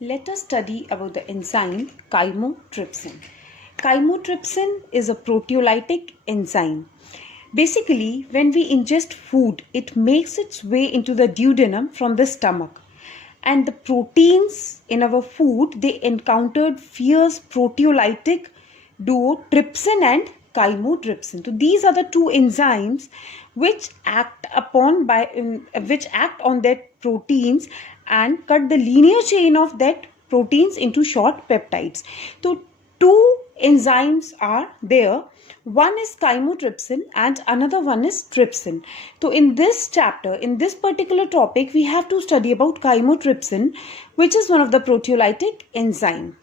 Let us study about the enzyme chymotrypsin. Chymotrypsin is a proteolytic enzyme. Basically, when we ingest food, it makes its way into the duodenum from the stomach. And the proteins in our food, they encountered fierce proteolytic duo trypsin and chymotrypsin. So these are the two enzymes which act on that proteins and cut the linear chain of that proteins into short peptides. So two enzymes are there. One is chymotrypsin and another one is trypsin. So in this chapter, in this particular topic, we have to study about chymotrypsin, which is one of the proteolytic enzyme.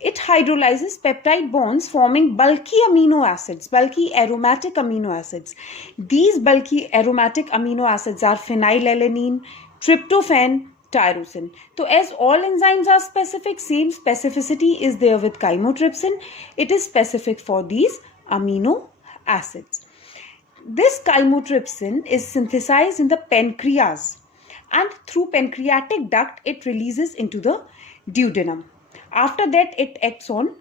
It hydrolyzes peptide bonds forming bulky amino acids, bulky aromatic amino acids. These bulky aromatic amino acids are phenylalanine, tryptophan, tyrosine. So as all enzymes are specific, same specificity is there with chymotrypsin. It is specific for these amino acids. This chymotrypsin is synthesized in the pancreas, and through pancreatic duct it releases into the duodenum. After that, it acts on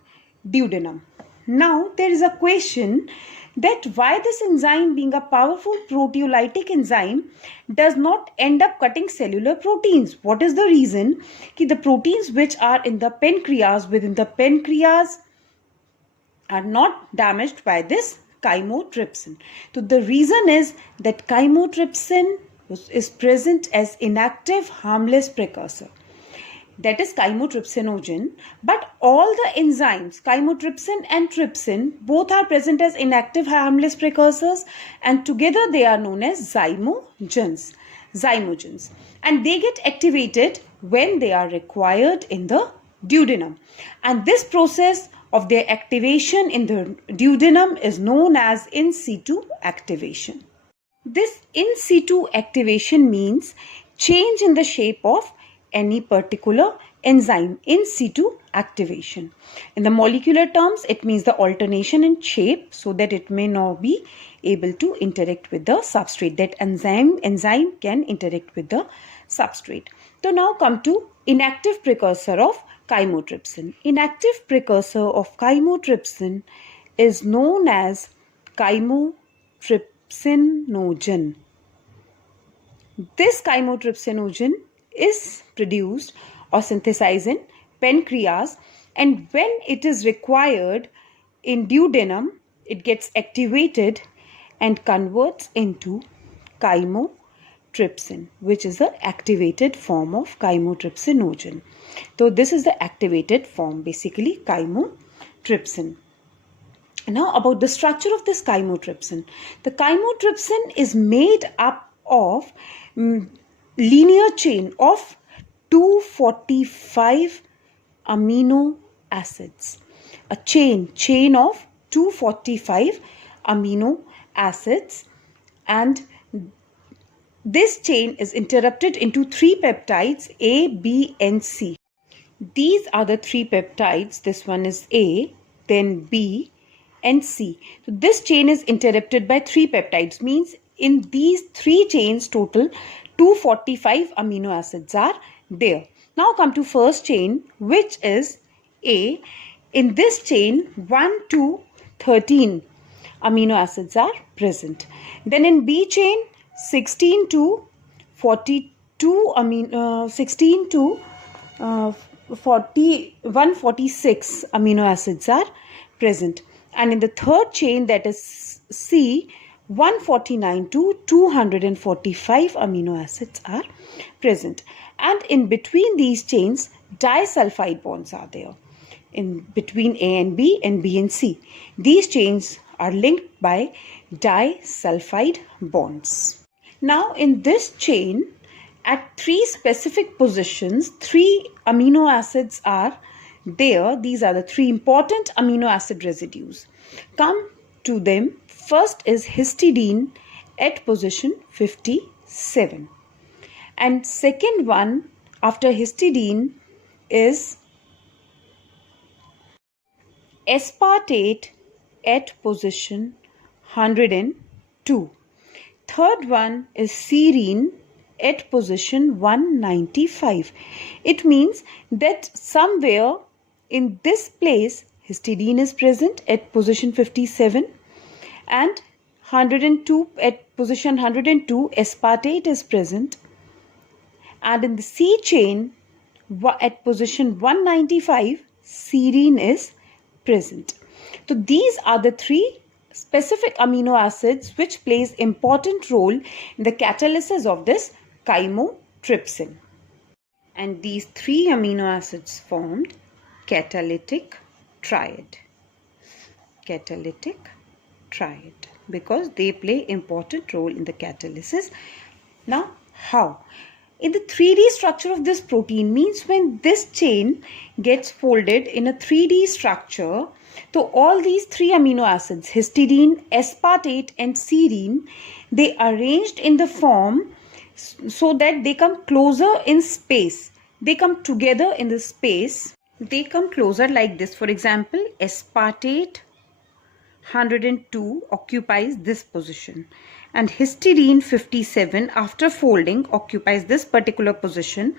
duodenum. Now, there is a question that why this enzyme, being a powerful proteolytic enzyme, does not end up cutting cellular proteins. What is the reason? The proteins which are in the pancreas, within the pancreas, are not damaged by this chymotrypsin. So, the reason is that chymotrypsin is present as inactive, harmless precursor. That is chymotrypsinogen, but all the enzymes, chymotrypsin and trypsin, both are present as inactive harmless precursors, and together they are known as zymogens. And they get activated when they are required in the duodenum. And this process of their activation in the duodenum is known as in situ activation. This in situ activation means change in the shape of any particular enzyme, in situ activation. In the molecular terms, it means the alternation in shape so that it may not be able to interact with the substrate. That enzyme can interact with the substrate. So now come to inactive precursor of chymotrypsin. Inactive precursor of chymotrypsin is known as chymotrypsinogen. This chymotrypsinogen is produced or synthesized in pancreas, and when it is required in duodenum, it gets activated and converts into chymotrypsin, which is the activated form of chymotrypsinogen. So this is the activated form, basically chymotrypsin. Now about the structure of this chymotrypsin. The chymotrypsin is made up of linear chain of 245 amino acids. A chain of 245 amino acids, and this chain is interrupted into three peptides A, B and C. These are the three peptides. This one is A, then B and C. So this chain is interrupted by three peptides, means in these three chains total 245 amino acids are there. Now come to first chain, which is A. In this chain 1 to 13 amino acids are present. Then in B chain 16 to 146 amino acids are present. And in the third chain, that is C, 149 to 245 amino acids are present. And in between these chains, disulfide bonds are there. In between A and B and B and C. These chains are linked by disulfide bonds. Now in this chain, at three specific positions, three amino acids are there. These are the three important amino acid residues. Come to them. First is histidine at position 57. And second one after histidine is aspartate at position 102. Third one is serine at position 195. It means that somewhere in this place histidine is present at position 57, and 102 at position 102 aspartate is present, and in the C chain at position 195 serine is present. So these are the three specific amino acids which plays important role in the catalysis of this chymotrypsin. And these three amino acids formed catalytic triad. Catalytic triad, because they play important role in the catalysis. Now, how? In the 3D structure of this protein, means when this chain gets folded in a 3D structure, so all these three amino acids, histidine, aspartate and serine, they arranged in the form so that they come closer in space. They come together in the space. They come closer like this. For example, aspartate 102 occupies this position, and histidine 57 after folding occupies this particular position,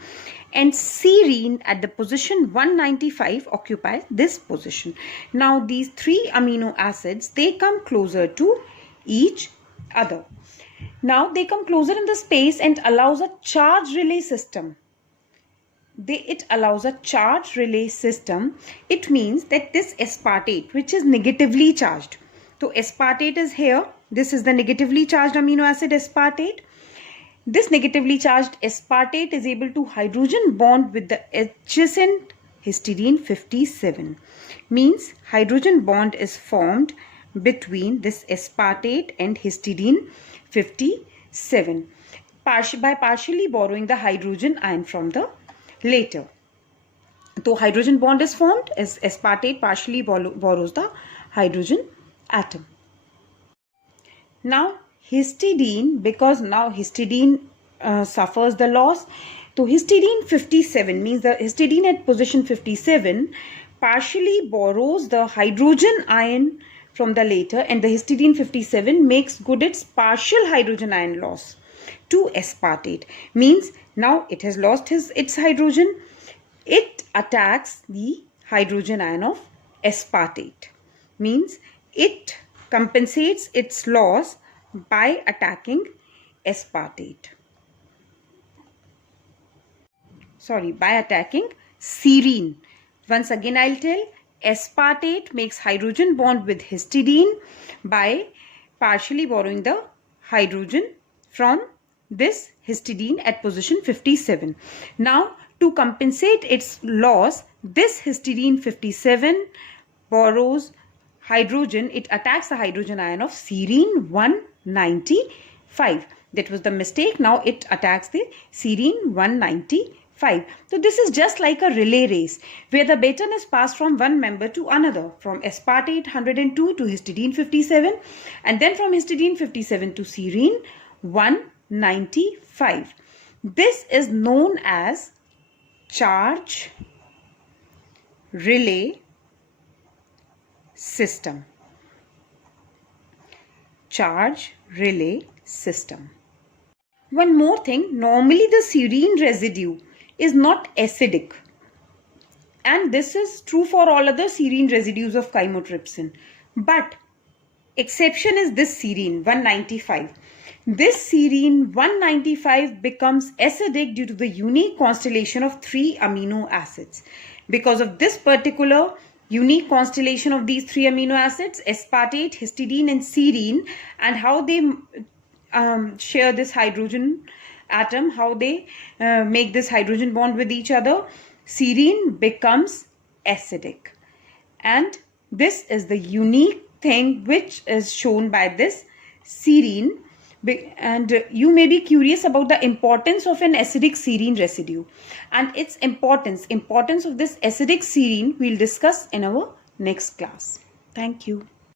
and serine at the position 195 occupies this position. Now these three amino acids, they come closer to each other. Now they come closer in the space and allows a charge relay system. It allows a charge relay system. It means that this aspartate, which is negatively charged, so aspartate is here. This is the negatively charged amino acid aspartate. This negatively charged aspartate is able to hydrogen bond with the adjacent histidine 57. Means hydrogen bond is formed between this aspartate and histidine 57 by partially borrowing the hydrogen ion from the later. So hydrogen bond is formed as aspartate partially borrows the hydrogen atom. Now histidine, because now histidine suffers the loss, so histidine 57 means the histidine at position 57 partially borrows the hydrogen ion from the later, and the histidine 57 makes good its partial hydrogen ion loss to aspartate. Means now it has lost its hydrogen. It attacks the hydrogen ion of aspartate. Means it compensates its loss by attacking aspartate. By attacking serine. Once again I'll tell, aspartate makes hydrogen bond with histidine by partially borrowing the hydrogen from this histidine at position 57. Now to compensate its loss, this histidine 57 borrows hydrogen. It attacks the hydrogen ion of serine 195. That was the mistake. Now it attacks the serine 195. So this is just like a relay race where the baton is passed from one member to another, from aspartate 102 to histidine 57, and then from histidine 57 to serine 195. This is known as charge relay system. Charge relay system. One more thing, normally the serine residue is not acidic, and this is true for all other serine residues of chymotrypsin, but exception is this serine 195. This serine 195 becomes acidic due to the unique constellation of three amino acids. Because of this particular unique constellation of these three amino acids, aspartate, histidine and serine, and how they share this hydrogen atom, how they make this hydrogen bond with each other, serine becomes acidic. And this is the unique thing which is shown by this serine. And you may be curious about the importance of an acidic serine residue, and its importance of this acidic serine we'll discuss in our next class. Thank you.